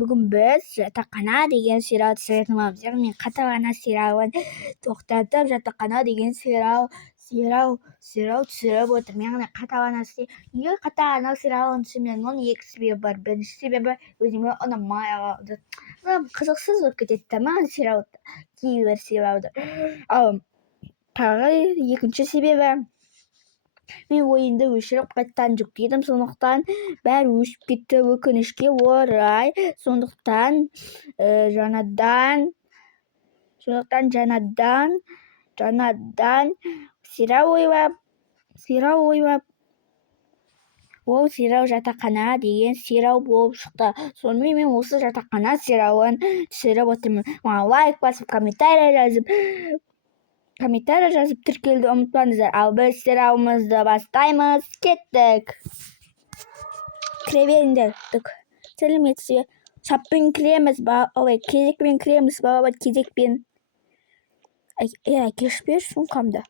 бүгін біз жатақхана деген сериал түсіретін боламыз. Яғни қатал сериалын тоқтатып, жатақхана деген сериал түсіріп отырмын. Яғни неге қатал сериалын түсірмедім? Оның екі себебі бар. Бірінші себебі өзіме ұнамай қалды. Қызықсыз болып кетеді маған сериал, кейбір сериалдар. Ал тағы екінші себебі, мен ойынды өшіріп қайттан жүктедім, сондықтан бәрі өшіп кетті, өкінішке орай. Сондықтан жаңадан сериал ойлап, ол сериал жатақхана деген сериал болып шықты. Сонымен мен осы жатақхана сериалын түсіріп отырмын. Маған лайк басып, комментарий жазып тіркелуді ұмытпаңыздар. Ал біз сериалымызды бастаймыз. Кеттік. Кіре беріңдер. Сәлеметсіз. Шаппен кіреміз. Кезекпен кіреміз. Балалар, кезекпен. Кешпеш сумкамды.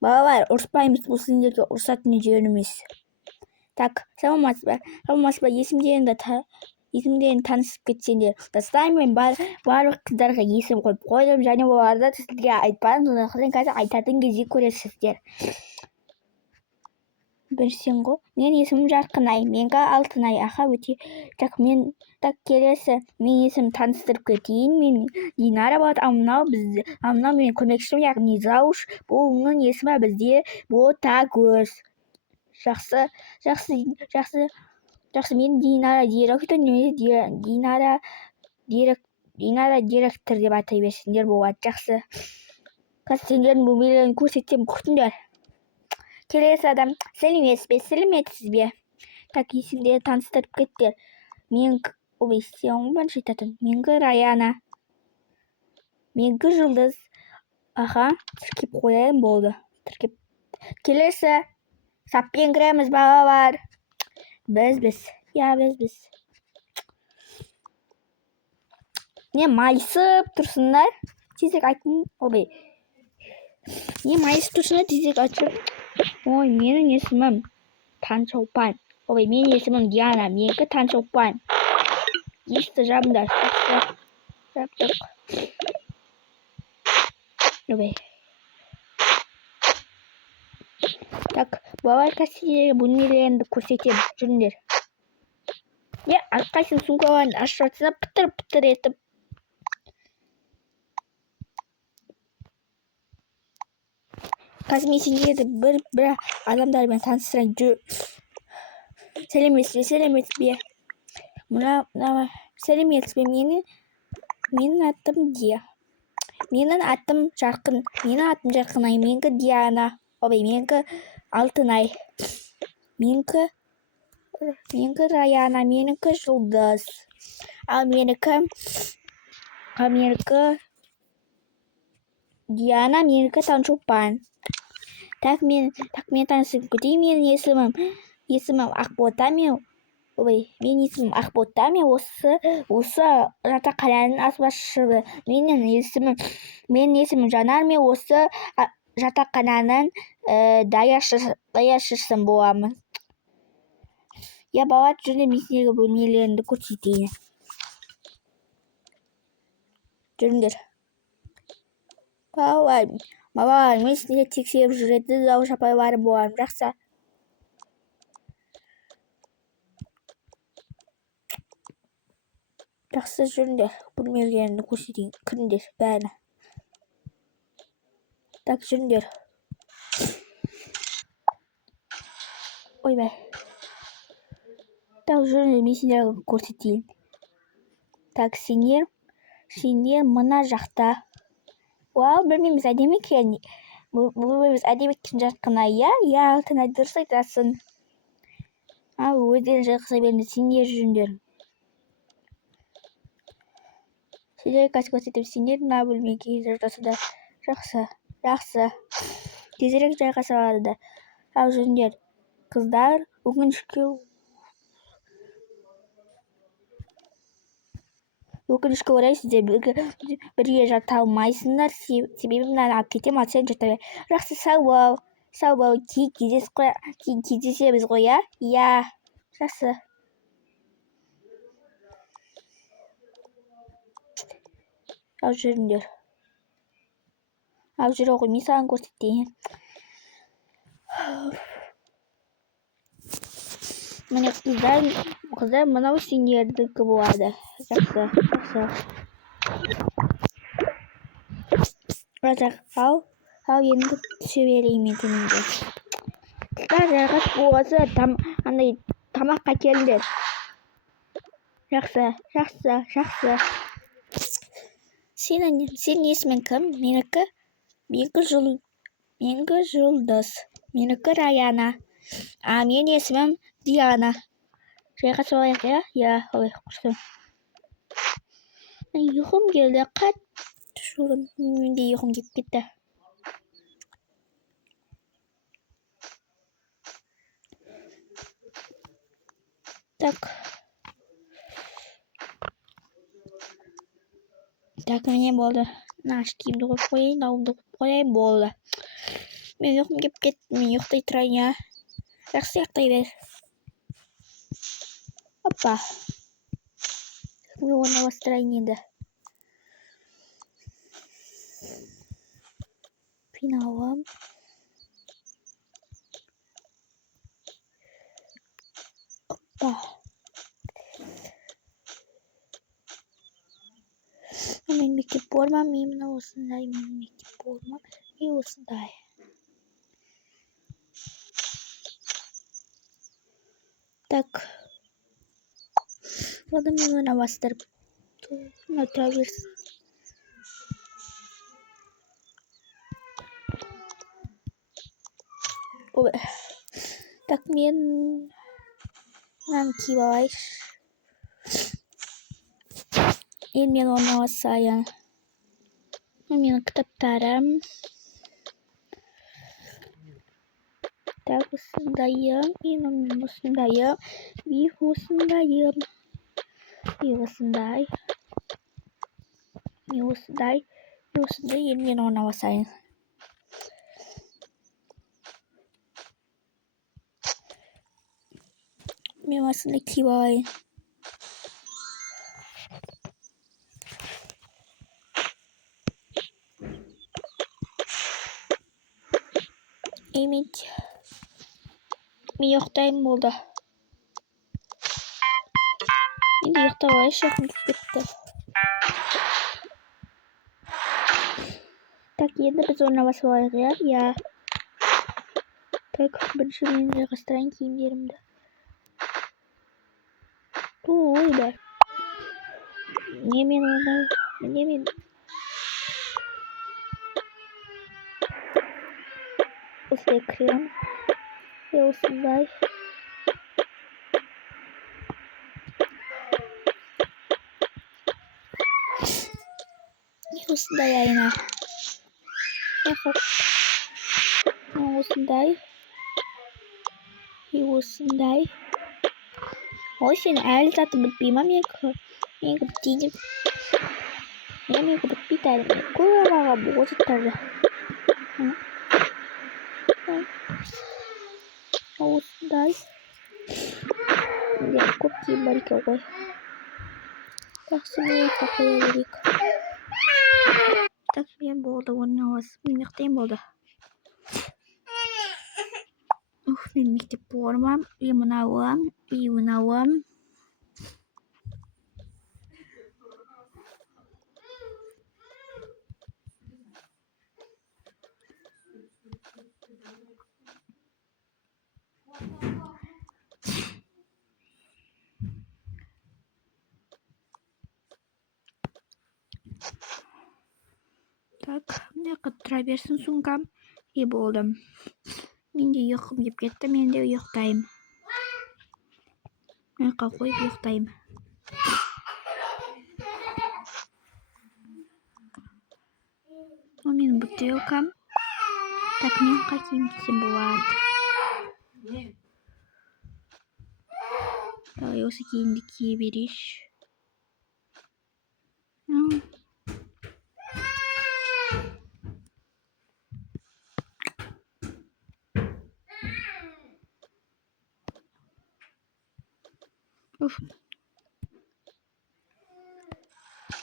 Балалар, ұрыспаймыз. Бұл сендерге ұрысатын жеріміз. Саламатсыз ба? Есімдерін танысып кетсеңдер. Дастаймен барлық қыздарға есім қойып қойдым, және оларды сіздерге айтпадым, сондықтан қазір айтатын кезде көресіздер. Білсең ғой, мен есімім Жарқынай, менгі Алтынай. Өте жақсы. Келесі, мен есімін таныстырып кетейін. Мен Динара болады, ал мынау менің көмекшім, яғни Зауш. Бұл оның есімі, бізде Ботагөз. Жақсы, мен Динара директор, немесе Динара директор деп атай берсеңдер болады. Жақсы. Қазір сендердің бөлмелерін көрсетсем, күтіңдер. Келесі адам, сәлеметсіз бе? Есімдерді таныстырып кеттер. Менгі Раяна. Менгі Жұлдыз. Тіркеп қояйын, болды. Келесі, саппен кіреміз, балалар. Біз. Не майысып тұрсыңдар? Тезек айтын. Не майысып тұрсыңдар? Тезек айтын. Менің есімім Таңшолпан. Менің есімім Диана. Менікі Таңшолпан. Есті жабыңдар. Жаптық. Балалар, кәсілерге бөлмелерімді көрсетем. Жүріңдер. Әрқайсың сумкаларын ашып жатсына пытыр етіп. Қазір мен сендерді бір адамдармен таныстырайын. Сәлеметсіз бе? Сәлеметсіз бе? Менің атым Дия. Менің атым Жарқын. Менің атым Жарқынай. Менгі Диана. Менгі Алтынай. Менгі Раяна. Менікі Жұлдыз. Ал менікі Диана. Менікі Таңшолпан. Мен танысып кетейін. Менің есімім Ақбота. Менің есімім Ақбота. Мен осы жатақхананың аспазшысы. Менің есімім Жанар. Мен осы жатақхананың даяшысын боламын. Балалар, жүріңдер, мен сендерге бөлмелерімді көрсетейін. Жүріңдер. Балалар, мен сендерге тексеріп жүретін Зауш апайлары боламын. Жақсы. Жақсы, жүріңдер. Бөлмелерімді көрсетейін. Кіріңдер, бәрі. Жүріңдер. Жүріңдер, мен сендерге көрсетейін. Сендер мына жақта. Білмейміз, әдемі екен. Жарқынай, Алтынай, дұрыс айтасың. Өздерің жақсы беріңдер, сендер жүріңдер. Сендерге қазір көрсетіп, сендер мына бөлмеге жатасыңдар. Жақсы. Тезірек жайғаса алады. Жүріңдер. Қыздар, өкінішке орай сіздер бірге жата алмайсыңдар. Себебі мынаны алып кетем, ал сен жата бер. Жақсы, сау бол. сау кездесеміз ғой, иә? Иә, жақсы. Ал жүріңдер. Ал жүре ғой, мен саған көрсетейін. Міне қыздар мынау сендердікі болады. Жақсы. Ал енді түсе берейін мен төменге. Жарғас болғасы андай тамаққа келдер. Жақсы. Сенің есімің кім? Менікі Жұлдыз. Менікі Раяна. Мен есімім Диана. Жайға солайық, иә? Иә, ой, құрсын. Ұйқым келді, қатты шулым. Менде ұйқым келіп кетті. Так, міне болды. Наш киімді қойып қойайын, дауымды қойып қойайын, болды. Мен ұйқым келіп кетті, мен ұйықтай тұрайын, иә? Жақсы ұйықтай бер. Опа. Мен орналастырайын енді. Финалым. Опа. Мен мектеп формам, мен мына осындай, мен мектеп формам, мен осындай. Так. Ладно, мен оны бастырып. Мына тұра берсін. Так, мен мынаны киіп алайыншы. Енді мен орналасайын. Менің кітаптарым. Так, осындайым. Мен осындайым. Мен осындайым. Мен осындай. Енді мен орналасайын. Мен осындай киіп алайын. Мен ұйықтаймын, болды. Енді ұйықтап алайыншы, ұйқым келіп кетті. Так, енді біз орналасып алайық, иә? Иә. Так, бірінші мен жайғастырайын киімдерімді. Ойбай. Не мен осындай крем. Осындай. Осындай айна. Осындай. Осындай. Ой, сен әлі заты бітпей ма? Мен бітпейді. Мен бітпейді әлі. Мен көп аға бұл заттарды. Осындай. Мен көп киім бар екен ғой. Жақсы, мен қоя берейік. Так, мен болды, орналасып. Мен ұйықтайын болды. Мен мектеп формам. Мен мынауым. Так, міне тұра берсін сумкам. Болды. Менде ұйқым келіп кетті, мен де ұйықтаймын. Ұйыққа қойып ұйықтаймын. Менің бутылкам. Так, мен қайын киім болады. Осы киімді кие берейінші. Uf.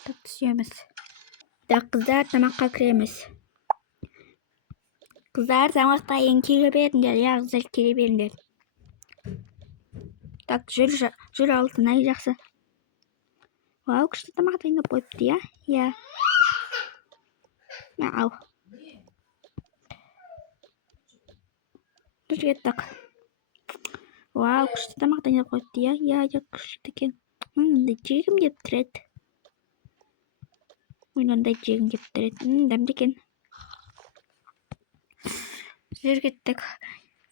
Tartışıyoruz. Da kızlar tamakka kiremiz. Kızlar tamakta kilo berinler ya kızlar kilo berinler. Tak jür altına yiyeceksin. Wow, kışta tamakta yine koyup ya. Ya. Au. Dur git tak. Wow, kışta tamakta yine koyup ya. Ya kışta ken. Da çekim getiret. Oyundan da çekim getiret. Dem diken. Jür gittik.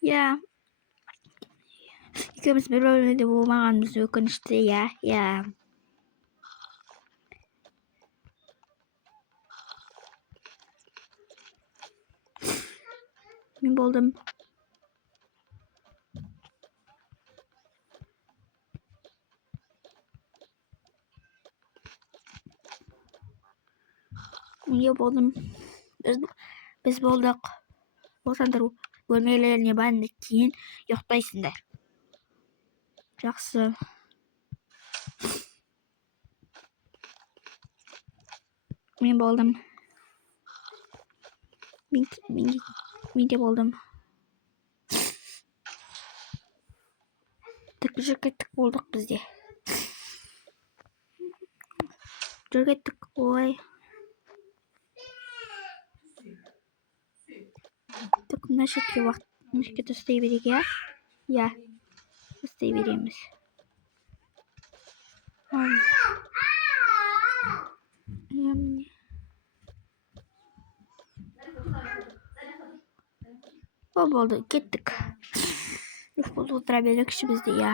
Ya. İkimiz bir bölümde bulmağımız yok işte ya. Ya. Ben buldum. Ben buldum. Biz bulduk. Болсаңдар бөлмелеріне барып кейін ұйықтайсыңдар. Жақсы. Мен болдым. Мен де болдым. Жүргеттік болдық бізде. Жүргеттік. Ой. Так, мына шетке уақыт. Мына шетке тастай берейік, иә? Иә. Тастай береміз. О, болды. Кеттік. Болды, отыра берекші бізде, иә.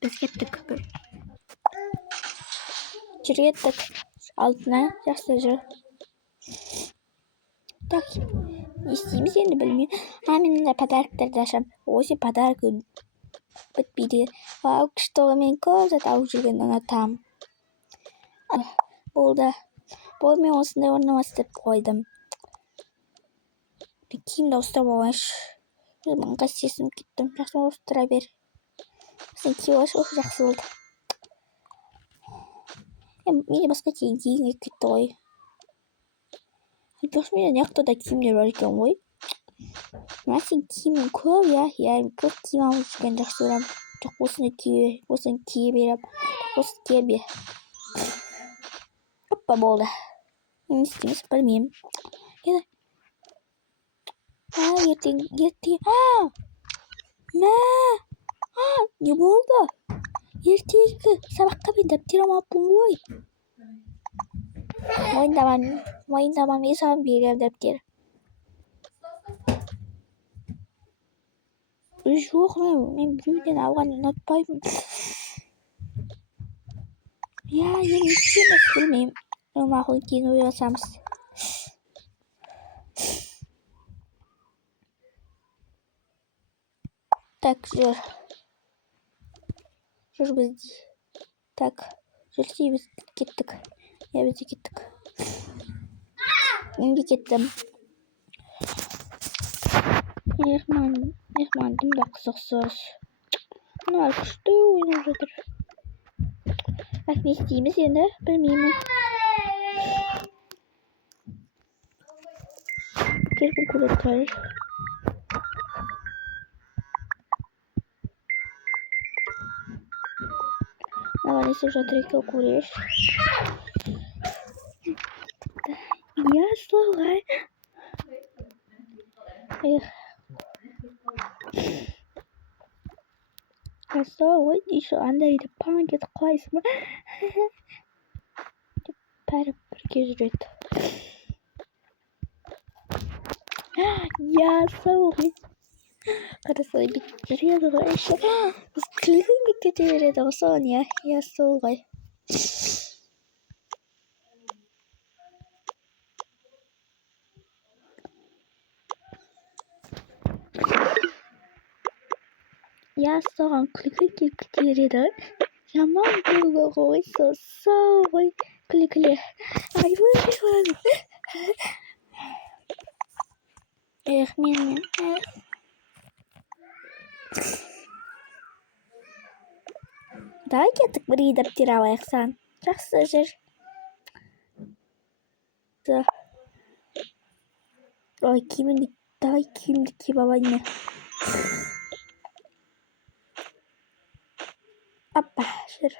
Біз кеттік. Жүргеттік. Алтына жақсы жүр. Так, не істейміз енді білмеймін. Мен мына подарктарды ашам. Осы подарок бітпейді. Вау, күшті мен көп зат алып жүрген ұнатам. Болды. Болды, мен осындай орнамастырып қойдым. Киімді ұстап алайыншы. Маңға сесініп кеттім. Жақсы ұстыра бер. Сен кие алайыншы. Ох, жақсы болды. Менде басқа киім кетті ғой. Дос менен яқтада киімдер бар екен ғой. Сен киімің көп, я көп киім алып жүрген жақсы көремін. Жоқ, осыны кие берем. Осы кие бер. Оппа, болды. Не істейміз, білмеймін. Ертең. Не болды? Ертеңгі сабаққа мен дәптер алмаппын ғой. Мойындамам, мен саған берем дәптер. Жоқ, мен біреуден алғанды ұнатпаймын. Енді не істейміз, білмеймін. Мақұл, кейін ойласамыз. Так, жүр. Жүр бізде. Так, жүрсе біз кеттік. Біз де кеттік. Мен де кеттім. Мехмандым да қызықсыз. Мына күшті ойнап жатыр. Так, не істейміз енді? Білмеймін. Келгін көріп тұр. Несіп жатыр екен көреш. Я слуга. Ой, еще андай деп паң кетіп қалайсың ба? Бәрі бірге жүреді. Я слуга. Қарасай бүйтіп жүреді ғой. Біз күлгінге кете береді ғой соған, я слуга. Я соған күлкі кете береді. Жаман күлгі ғой, ғой күлі. Ай, мен. Daha kettik bir gidip dira ayaksan. Жақсы жер. Ой, киімімді, давай киімді киіп алайын. Апа, жүр.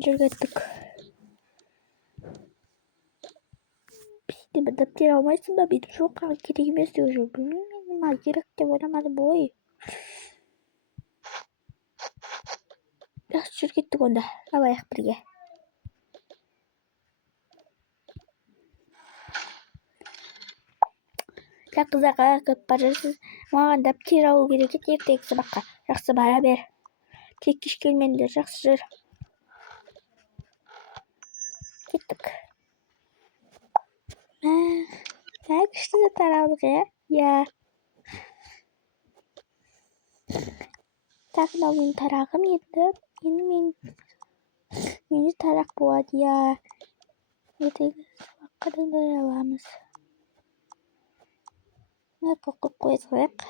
Жүр кеттік. Бізді бір дәптер алмайсың ба? Бетім жоқ керек емес деп жүр. Білмеймін, ма керек деп ойламадым ғой. Жақсы жүр кеттік онда. Алайық бірге. Қызарға көп барасыз. Маған дәптер алу керек еді ертеңгі сабаққа. Жақсы бара бер. Тек кеш келмеңдер, жақсы жүр. Кеттік. Күшті де тарадық, иә. Так, мынау менің тарағым еді. Енді менде тарақ болады, иә. Ертеңгі сабаққа дайындай аламыз. Қоқып қойдық.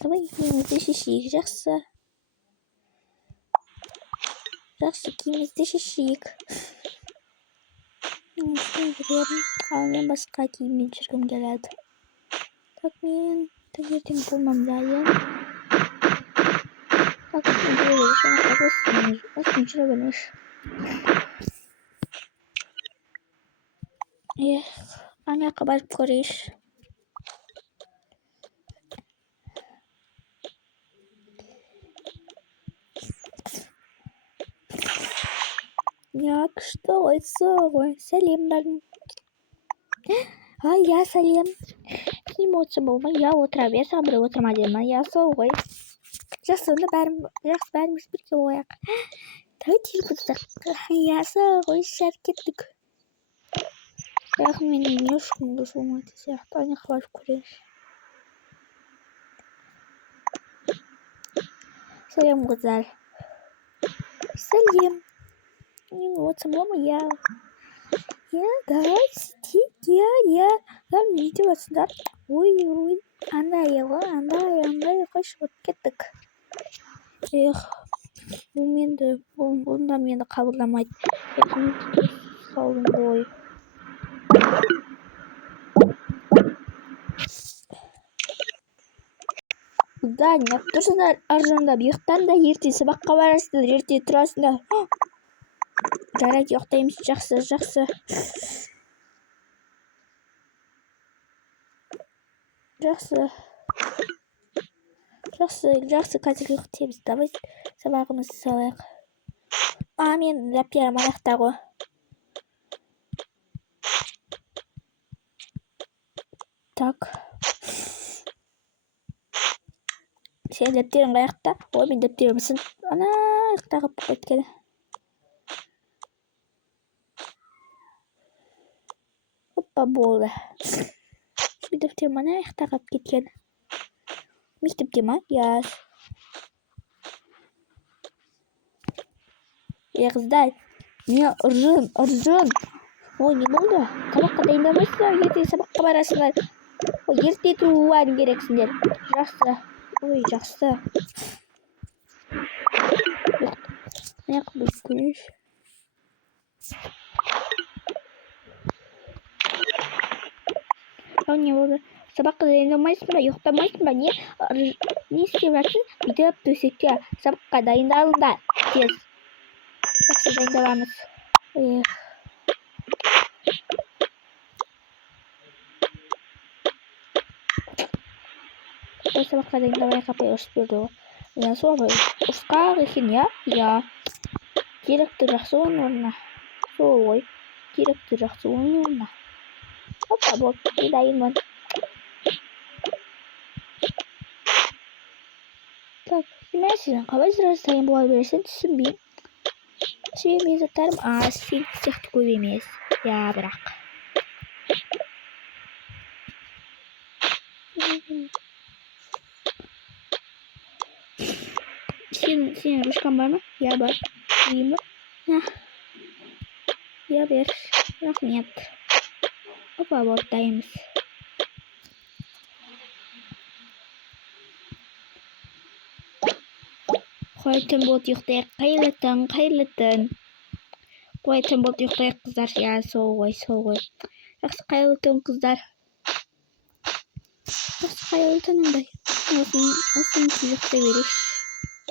Давай киімімізді шешейік, жақсы. Жақсы киімімізді шешейік. Ал мен басқа киіммен жүргім келеді. Так, мен таңертең болмам дайын. Так, мен осыны жүре бермеш. Ана жаққа барып көрейіш. Я, күшті ойсы ғой. Сәлем бәрін. Я сәлем. Кім отырса болма, я отыра бер, саған бір отырма дедім. Я сол ғой. Жақсы, онда бәріміз бірге ояқ. Давай телефонсақ. Я сол ғой, шар кеттік. Бірақ менің не ұшқымды болмайды сияқты. Ана қалып көрейіш. Сәлем қыздар. Сәлем. Не отырса болма, я. Давай сидеть, я. Там не деваться, ой, андай қойшы кеттік. Бұнда мені қабылдамайды. Салдым ғой. Да, не тұрсыңдар аржанда бұйықтан да ерте сабаққа барасыңдар, ерте тұрасыңдар. Жарайды, ұйықтаймыз, жақсы. Жақсы, қазір ұйықтаймыз. Давай сабағымызды салайық. Мен дәптерім аяқта ғой. Так. Сен дәптерің аяқта? Ой, мен дәптерім сын. Ана, аяқта қып қойткені. Опа, болды. Дәптер мана аяқта қап кеткен. Мектепте ма? Яс. Қыздар, не ұржын. Ой, не болды? Сабаққа дайындамайсыңдар, ерте сабаққа барасыңдар. Ой, ерте туыларың керексіңдер. Жақсы. Ой, жақсы. Аяқ бұл көріш. Ау, не болды? Сабаққа дайындамайсың ба, ұйықтамайсың ба, не істеп жатсың? Бүйтіп төсекте сабаққа дайындалыңдар. Тез. Жақсы дайындаламыз. Сабаққа дайындалай қапай ұрысып берді ғой. Я сол ғой. Ұрысқақ екен, я? Директор жақсы оның орнына. Сол ғой. Директор жақсы оның орнына. Опа, болды. Дайынмын. Так, мен сіздің қалай сразу дайын бола бересің, түсінбеймін. Мен заттарым сен сияқты көп емес. Я, бірақ. Сен ручкан бар ма? Я, бар. Дейін ба? Я, бер. Рахмет. Опа, вот, дайынбыз. Қоятын болды ұйықтайық, қайырлы түн. Қоятын болды ұйықтайық қыздар. Я, сол ғой. Жақсы, қайырлы түн қыздар. Жақсы, қайырлы түн ондай. Осыны ұйықтай берейш.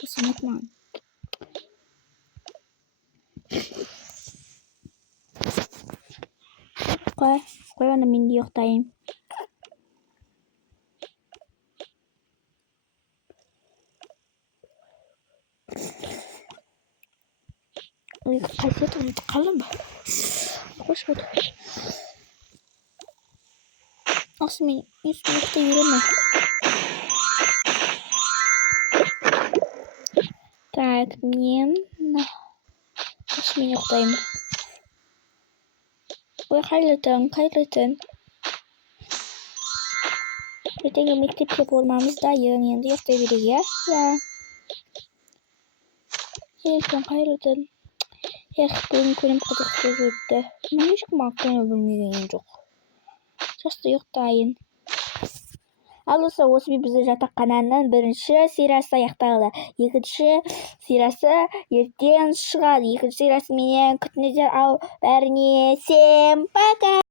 Осыны айтмаған. Қой, оны мен де ұйықтайын. Қасиет ұмытып қалдым ба? Қош болды. Осы мен ұйықтай беремін. Так, мен осы мен ұйықтаймын. Ой, қайырлы түн. Ертеңгі мектепке формамыз дайын, енді ұйықтай берейік, қайырлы түн. Бүгін көрім қызықсыз өтті. Мен ешкім ақылын білмеген жоқ. Жақсы ұйықтайын. Ал осы біздің жатақхананың бірінші сериясы аяқталды. Екінші сериясы ертең шығады. Екінші сериясы менен күтіңіздер. Ал бәріне сен пока.